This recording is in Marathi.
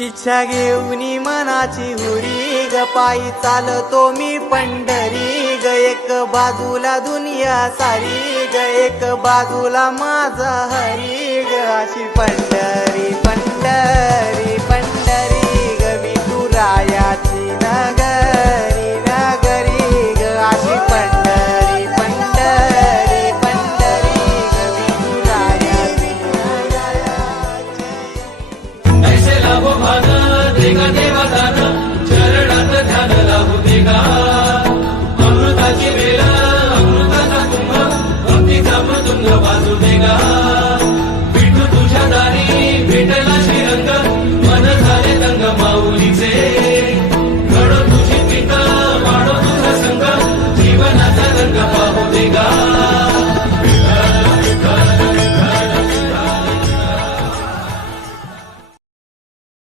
इच्छा घेऊनी मनाची हुरी ग पायी चालतो मी पंढरी ग एक बाजूला दुनिया सारी ग एक बाजूला माझा हरी ग अशी पंढरी पंढरी पंढरी ग विठुरायाची नगरी नगरी ग अशी पंढरी पंढरी पंढरी ग विठुरायाची ऐसे लाभो भान देगा देवा दान चरणात ध्यान लावू देगा